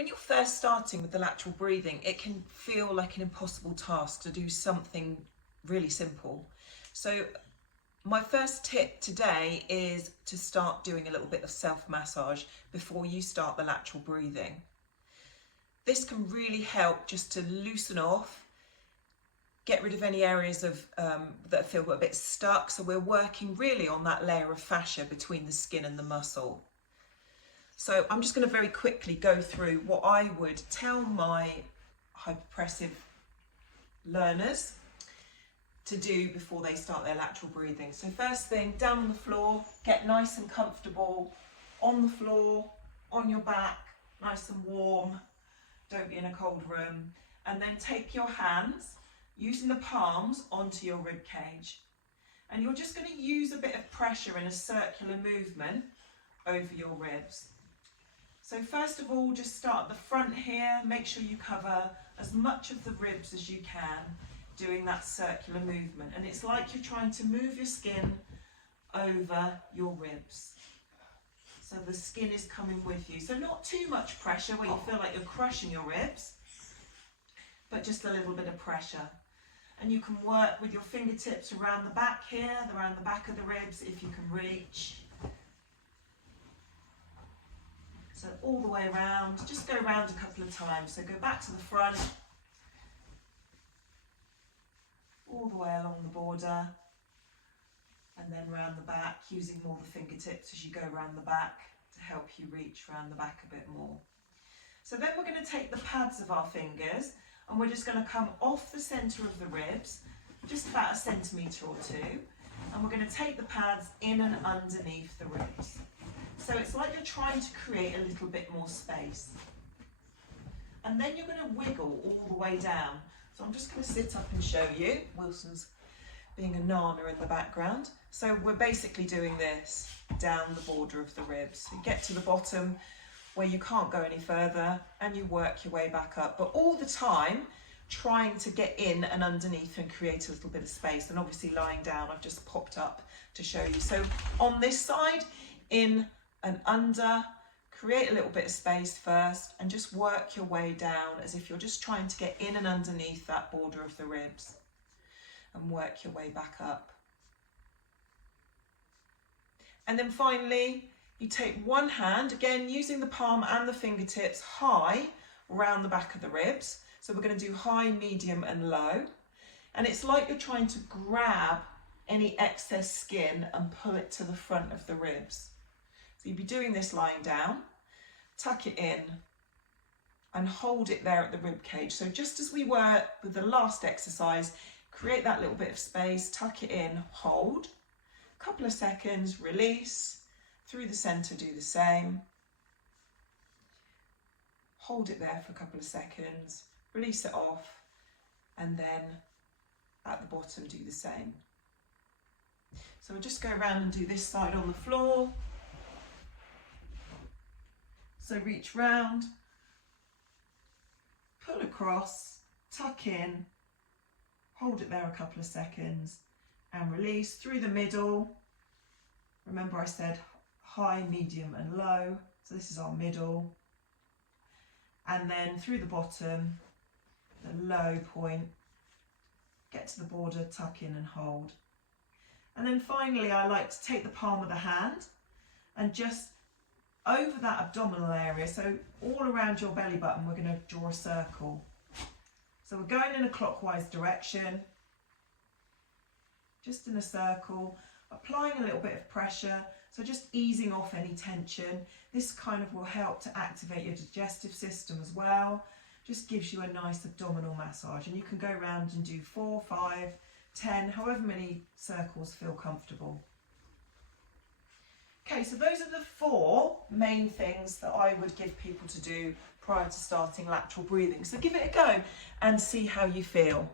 When you're first starting with the lateral breathing, it can feel like an impossible task to do something really simple. So my first tip today is to start doing a little bit of self-massage before you start the lateral breathing. This can really help just to loosen off, get rid of any areas of that feel a bit stuck. So we're working really on that layer of fascia between the skin and the muscle. So I'm just going to very quickly go through what I would tell my hypopressive learners to do before they start their lateral breathing. So first thing, down on the floor, get nice and comfortable on the floor, on your back, nice and warm. Don't be in a cold room. And then take your hands, using the palms, onto your rib cage. And you're just going to use a bit of pressure in a circular movement over your ribs. So first of all, just start at the front here. Make sure you cover as much of the ribs as you can, doing that circular movement. And it's like you're trying to move your skin over your ribs. So the skin is coming with you. So not too much pressure where you feel like you're crushing your ribs, but just a little bit of pressure. And you can work with your fingertips around the back here, around the back of the ribs if you can reach. So all the way around, just go around a couple of times. So go back to the front, all the way along the border, and then round the back, using more the fingertips as you go around the back to help you reach around the back a bit more. So then we're going to take the pads of our fingers and we're just going to come off the centre of the ribs, just about 1 centimetre or 2, and we're going to take the pads in and underneath the ribs. So it's like you're trying to create a little bit more space. And then you're going to wiggle all the way down. So I'm just going to sit up and show you. Wilson's being a nana in the background. So we're basically doing this down the border of the ribs. You get to the bottom where you can't go any further and you work your way back up. But all the time trying to get in and underneath and create a little bit of space. And obviously lying down, I've just popped up to show you. So on this side, in and under, create a little bit of space first and just work your way down as if you're just trying to get in and underneath that border of the ribs and work your way back up. And then finally, you take one hand, again using the palm and the fingertips high around the back of the ribs. So we're going to do high, medium and low. And it's like you're trying to grab any excess skin and pull it to the front of the ribs. So you'd be doing this lying down, tuck it in and hold it there at the rib cage. So just as we were with the last exercise, create that little bit of space, tuck it in, hold, a couple of seconds, release, through the centre do the same, hold it there for a couple of seconds, release it off, and then at the bottom do the same. So we'll just go around and do this side on the floor. So reach round, pull across, tuck in, hold it there a couple of seconds and release through the middle. Remember I said high, medium and low. So this is our middle. And then through the bottom, the low point, get to the border, tuck in and hold. And then finally I like to take the palm of the hand and just over that abdominal area, so all around your belly button, we're going to draw a circle. So we're going in a clockwise direction, just in a circle, applying a little bit of pressure, so just easing off any tension. This kind of will help to activate your digestive system as well, just gives you a nice abdominal massage. And you can go around and do 4, 5, 10, however many circles feel comfortable. Okay, so those are the 4 main things that I would give people to do prior to starting lateral breathing. So give it a go and see how you feel.